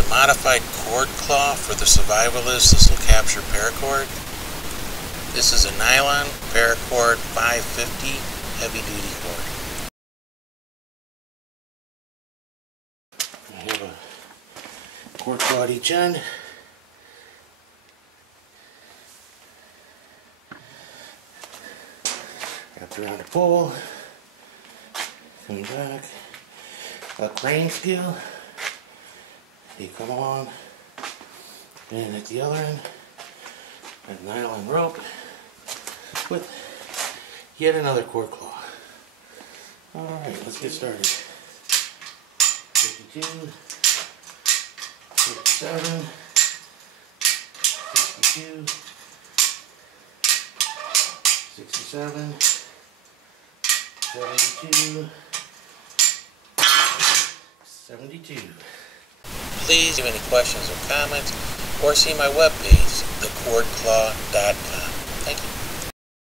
a modified cord claw for the survivalist. This will capture paracord. This is a nylon paracord 550 heavy duty cord. I have a cord claw at each end. Wrapped around the pole. Coming back. A crane skill. You come along. And at the other end, a nylon rope with yet another cord claw. Alright, let's get started. 52, 57, 62, 67, 72, 72. Please leave any questions or comments, or see my webpage, thecordclaw.com. Thank you.